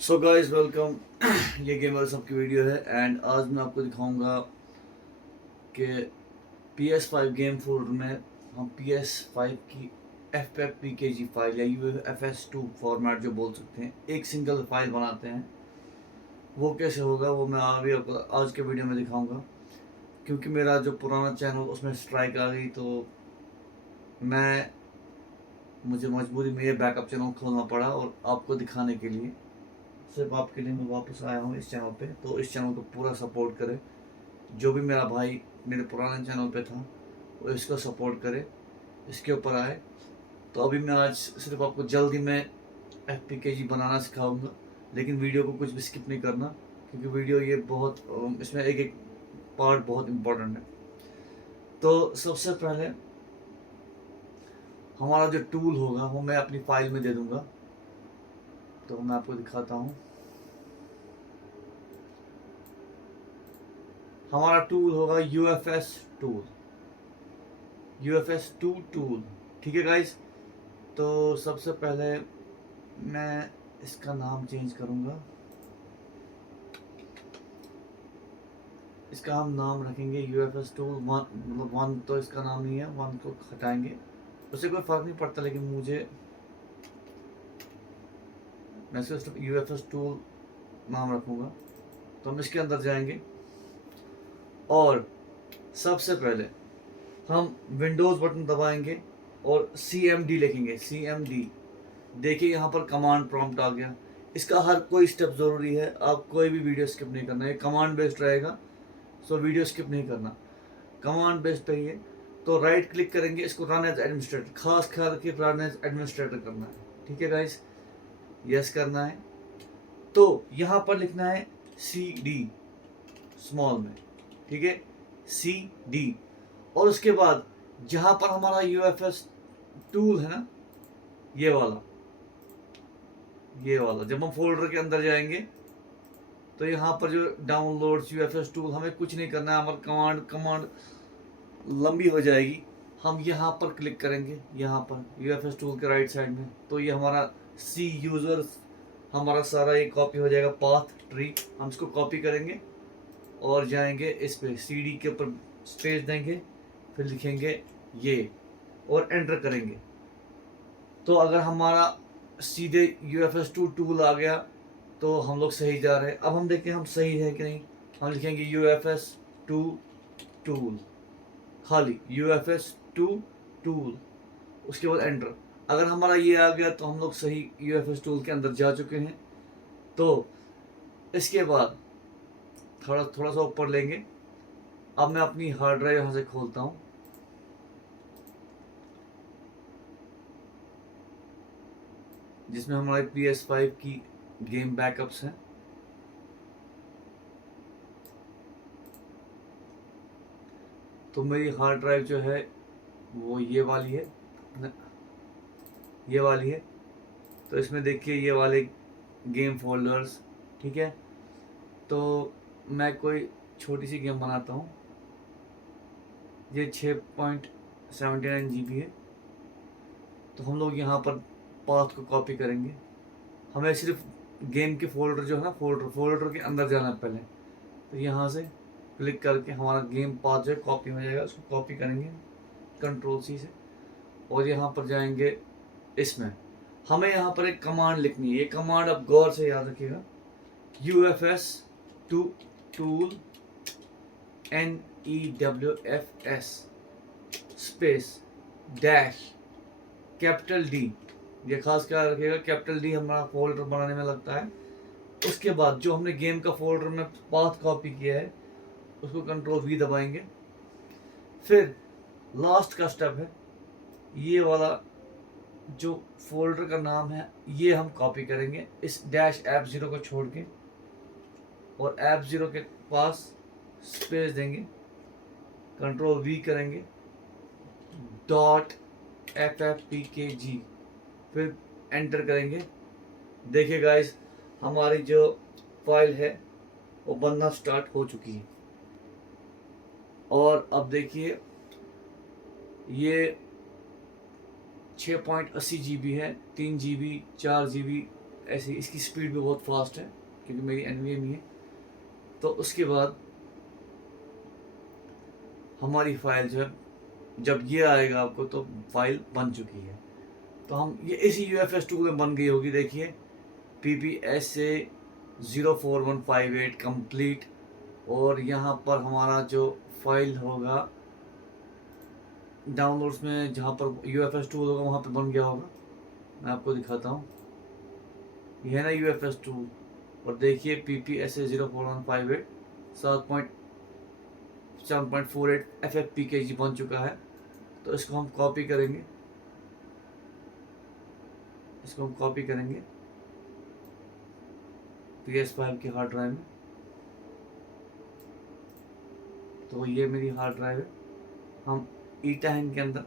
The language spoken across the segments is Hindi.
So guys welcome. ये गेमर सबकी वीडियो है एंड आज मैं आपको दिखाऊंगा कि PS5 गेम फोल्डर में हम PS5 की FFPKG फाइल या UFS2 फॉर्मेट जो बोल सकते हैं, एक सिंगल फाइल बनाते हैं। वो कैसे होगा वो मैं अभी आपको आज के वीडियो में दिखाऊंगा। क्योंकि मेरा जो पुराना चैनल उसमें स्ट्राइक आ गई, तो मैं मुझे मजबूरी में ये बैकअप चैनल खोलना पड़ा और आपको दिखाने के लिए, सिर्फ आपके लिए मैं वापस आया हूँ इस चैनल पे। तो इस चैनल को पूरा सपोर्ट करें। जो भी मेरा भाई मेरे पुराने चैनल पे था वो इसको सपोर्ट करे, इसके ऊपर आए। तो अभी मैं आज सिर्फ आपको जल्दी में FPKG बनाना सिखाऊंगा, लेकिन वीडियो को कुछ भी स्किप नहीं करना, क्योंकि वीडियो ये बहुत इसमें एक एक पार्ट बहुत इम्पोर्टेंट है। तो सबसे पहले हमारा जो टूल होगा वो मैं अपनी फाइल में दे दूंगा। तो मैं आपको दिखाता हूँ। हमारा टूल होगा UFS2 टूल। ठीक है गाइस। तो सबसे पहले मैं इसका नाम चेंज करूँगा। इसका हम नाम रखेंगे UFS2 वन, मतलब वन तो इसका नाम नहीं है, वन को हटाएंगे, उससे कोई फ़र्क नहीं पड़ता, लेकिन मैं सिर्फ UFS2 नाम रखूँगा। तो हम इसके अंदर जाएंगे और सबसे पहले हम विंडोज़ बटन दबाएंगे और CMD लिखेंगे। CMD, देखिए यहाँ पर कमांड प्रॉम्प्ट आ गया। इसका हर कोई स्टेप ज़रूरी है, आप कोई भी वीडियो स्किप नहीं करना है, कमांड बेस्ड रहेगा। सो वीडियो स्किप नहीं करना, कमांड बेस्ड पे ही है। तो राइट क्लिक करेंगे, इसको रन एज एडमिनिस्ट्रेटर, खास ख्याल रखिए रन एज एडमिनिस्ट्रेटर करना है। ठीक है गाइस, यस करना है। तो यहाँ पर लिखना है CD स्मॉल में। ठीक है, CD। और उसके बाद जहाँ पर हमारा UFS टूल है ना, ये वाला जब हम फोल्डर के अंदर जाएंगे तो यहाँ पर जो डाउनलोड्स UFS टूल, हमें कुछ नहीं करना है। हमारा कमांड लंबी हो जाएगी। हम यहाँ पर क्लिक करेंगे, यहाँ पर UFS टूल के राइट साइड में, तो ये हमारा सी यूज़र्स, हमारा सारा ये कॉपी हो जाएगा पाथ ट्री। हम इसको कॉपी करेंगे और जाएंगे इस पे CD के ऊपर स्पेस देंगे, फिर लिखेंगे ये और एंटर करेंगे। तो अगर हमारा सीधे UFS2 टूल आ गया तो हम लोग सही जा रहे हैं। अब हम देखें हम सही है कि नहीं। हम लिखेंगे UFS2 टूल, खाली UFS2 टूल, उसके बाद एंटर। अगर हमारा ये आ गया तो हम लोग सही UFS टूल के अंदर जा चुके हैं। तो इसके बाद थोड़ा थोड़ा सा ऊपर लेंगे। अब मैं अपनी हार्ड ड्राइव यहाँ से खोलता हूँ, जिसमें हमारे PS5 की गेम बैकअप्स हैं। तो मेरी हार्ड ड्राइव जो है वो ये वाली है ये वाली है। तो इसमें देखिए ये वाले गेम फोल्डर्स। ठीक है, तो मैं कोई छोटी सी गेम बनाता हूँ। ये 6.79 GB है। तो हम लोग यहाँ पर पाथ को कॉपी करेंगे। हमें सिर्फ गेम के फोल्डर जो है ना, फोल्डर के अंदर जाना है पहले। तो यहाँ से क्लिक करके हमारा गेम पाथ जो है कॉपी हो जाएगा, उसको कॉपी करेंगे Ctrl+C से। और यहाँ पर जाएंगे, इसमें हमें यहाँ पर एक कमांड लिखनी है। ये कमांड आप गौर से याद रखिएगा। UFS2 tool NEWFS space dash capital D। ये खास क्या रखिएगा, कैपिटल D हमारा फोल्डर बनाने में लगता है। उसके बाद जो हमने गेम का फोल्डर में पाथ कॉपी किया है उसको Ctrl+V दबाएंगे। फिर लास्ट का स्टेप है, ये वाला जो फोल्डर का नाम है ये हम कॉपी करेंगे इस डैश F0 को छोड़ के, और F0 के पास स्पेस देंगे, Ctrl+V करेंगे, .FFPKG, फिर एंटर करेंगे। देखिए गाइस, हमारी जो फाइल है वो बनना स्टार्ट हो चुकी है। और अब देखिए ये 6.80 GB है, 3 GB, 4 GB ऐसे इसकी स्पीड भी बहुत फास्ट है क्योंकि मेरी NVMe है। तो उसके बाद हमारी फाइल जो है, जब ये आएगा आपको तो फाइल बन चुकी है। तो हम ये इसी UFS टूल में बन गई होगी। देखिए PPSA04158 कंप्लीट, और यहाँ पर हमारा जो फाइल होगा डाउनलोड्स में, जहाँ पर UFS टूल होगा वहाँ पे बन गया होगा। मैं आपको दिखाता हूँ, यह है ना UFS टूल, और देखिए PPSA04158 7.48 FFPKG बन चुका है। तो इसको हम कॉपी करेंगे, PS5 के हार्ड ड्राइव में। तो ये मेरी हार्ड ड्राइव है, हम ईटाहन के अंदर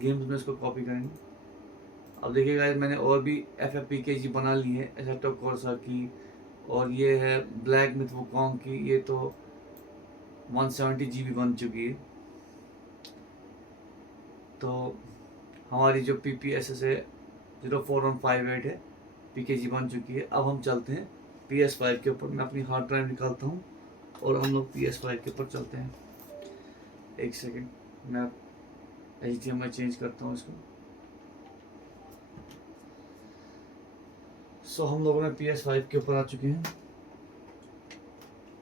गेम्स में इसको कॉपी करेंगे। अब देखिए गाइस, मैंने और भी FFPKG बना ली है, एसेटो कोर्सा की, और ये है ब्लैक मिथ वुकॉन्ग की, ये तो 170 GB बन चुकी है। तो हमारी जो PPSA04158 है PKG बन चुकी है। अब हम चलते हैं PS5 के ऊपर। मैं अपनी हार्ड ड्राइव निकालता हूँ और हम लोग PS5 के ऊपर चलते हैं। एक सेकेंड, मैं HDMI चेंज करता हूँ इसको। सो हम लोगों ने PS5 के ऊपर आ चुके हैं,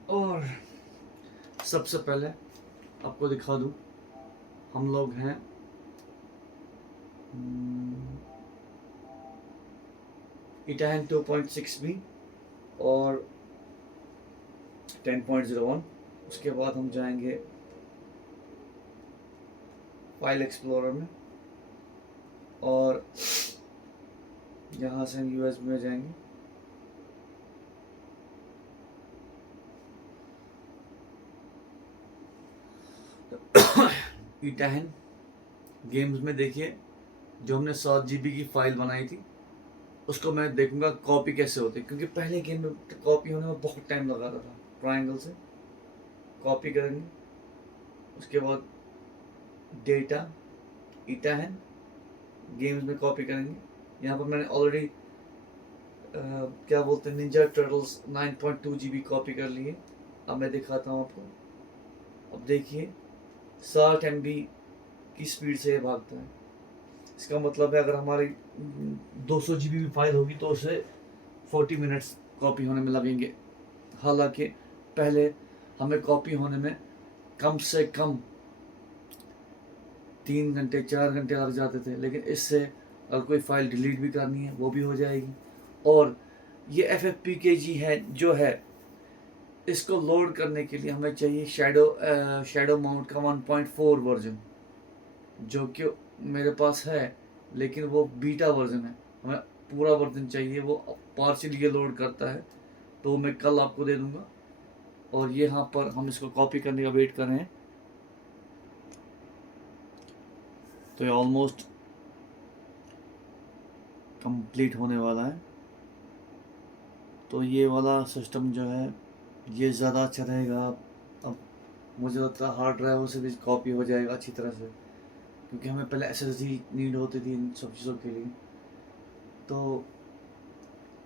और सबसे पहले आपको दिखा दूँ, हम लोग हैं ईटाहन 2.6B और 10.01। उसके बाद हम जाएंगे फाइल एक्सप्लोरर में, और यहाँ से हम USB में जाएंगे। ईटाहन गेम्स में देखिए, जो हमने 7 GB की फाइल बनाई थी उसको मैं देखूंगा कॉपी कैसे होती है, क्योंकि पहले गेम में कॉपी होने में बहुत टाइम लगा रहा था। ट्रायंगल से कॉपी करेंगे, उसके बाद डेटा ईटाहन गेम्स में कॉपी करेंगे। यहाँ पर मैंने ऑलरेडी क्या बोलते हैं, निंजा टर्टल्स 9.2 GB कॉपी कर लिए। अब मैं दिखाता हूँ आपको। अब देखिए 60 MB की स्पीड से ये भागता है। इसका मतलब है अगर हमारी 200 GB भी फाइल होगी तो उसे 40 मिनट्स कॉपी होने में लगेंगे। हालांकि पहले हमें कॉपी होने में कम से कम 3 घंटे 4 घंटे लग जाते थे, लेकिन इससे अगर कोई फाइल डिलीट भी करनी है वो भी हो जाएगी। और ये FFPKG है जो है, इसको लोड करने के लिए हमें चाहिए शैडो माउंट का 1.4 वर्जन, जो कि मेरे पास है, लेकिन वो बीटा वर्जन है। हमें पूरा वर्जन चाहिए, वो पार्शियली ये लोड करता है, तो मैं कल आपको दे दूंगा। और ये यहाँ पर हम इसको कॉपी करने का वेट कर रहे हैं। तो ये ऑलमोस्ट कंप्लीट होने वाला है। तो ये वाला सिस्टम जो है ये ज़्यादा अच्छा रहेगा। अब मुझे लगता है हार्ड ड्राइव से भी कॉपी हो जाएगा अच्छी तरह से, क्योंकि हमें पहले SSD नीड होती थी इन सब चीज़ों के लिए। तो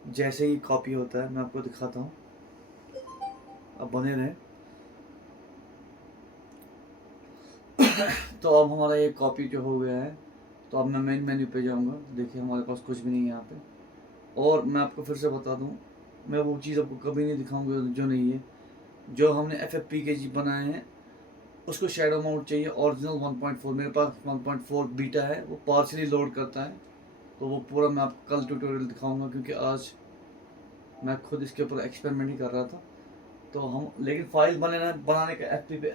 जैसे ही कॉपी होता है मैं आपको दिखाता हूँ, अब बने रहे। तो अब हमारा ये कॉपी जो हो गया है, तो अब मैं मेन मेन्यू पे जाऊँगा। देखिए हमारे पास कुछ भी नहीं है यहाँ पे। और मैं आपको फिर से बता दूँ, मैं वो चीज़ आपको कभी नहीं दिखाऊंगा जो नहीं है। जो हमने FFPKG बनाए हैं उसको शैडो माउंट चाहिए ओरिजिनल 1.4। मेरे पास 1.4 बीटा है, वो पार्शली लोड करता है। तो वो पूरा मैं आपको कल ट्यूटोरियल दिखाऊंगा, क्योंकि आज मैं खुद इसके ऊपर एक्सपेरिमेंट ही कर रहा था। तो हम लेकिन फाइल बनाने का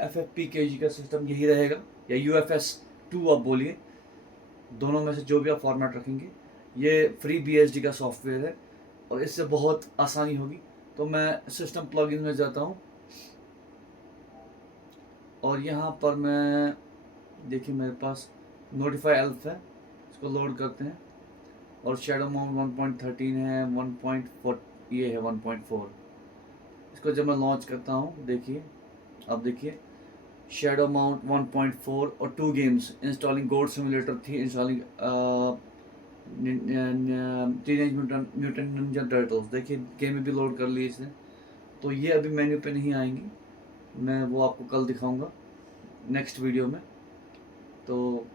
FFPKG का सिस्टम यही रहेगा, या UFS 2 आप बोलिए, दोनों में से जो भी आप फॉर्मेट रखेंगे। ये फ्री BSD का सॉफ्टवेयर है और इससे बहुत आसानी होगी। तो मैं सिस्टम प्लगइन में जाता हूँ, और यहाँ पर मैं देखिए मेरे पास नोटिफाई एल्फ है, इसको लोड करते हैं। और शैडो माउंट 1.13 है, 1.4 ये है 1.4। इसको जब मैं लॉन्च करता हूँ, देखिए अब देखिए शैडो माउंट 1.4 और 2 गेम्स इंस्टॉलिंग गोड सिमुलेटर थी, installing teenage mutant Ninja turtles, देखिए गेम में भी लोड कर ली इसने। तो ये अभी मेन्यू पे नहीं आएंगी, मैं वो आपको कल दिखाऊंगा नेक्स्ट वीडियो में। तो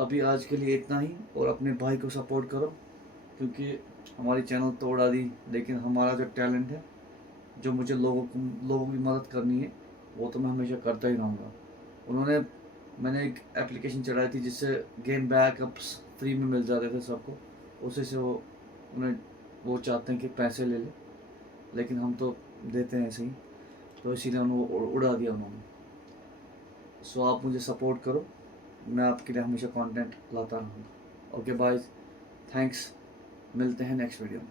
अभी आज के लिए इतना ही, और अपने भाई को सपोर्ट करो, क्योंकि हमारी चैनल तो उड़ा दी, लेकिन हमारा जो टैलेंट है, जो मुझे लोगों की मदद करनी है, वो तो मैं हमेशा करता ही रहूँगा। मैंने एक एप्लीकेशन चलाई थी जिससे गेम बैकअप्स फ्री में मिल जाते थे सबको, उसी से वो चाहते हैं कि पैसे ले ले, लेकिन हम तो देते हैं ऐसे ही, तो इसीलिए उन्होंने उड़ा दिया उन्होंने। सो आप मुझे सपोर्ट करो, मैं आपके लिए हमेशा कंटेंट लाता रहूँगा। ओके बाय, थैंक्स, मिलते हैं नेक्स्ट वीडियो में।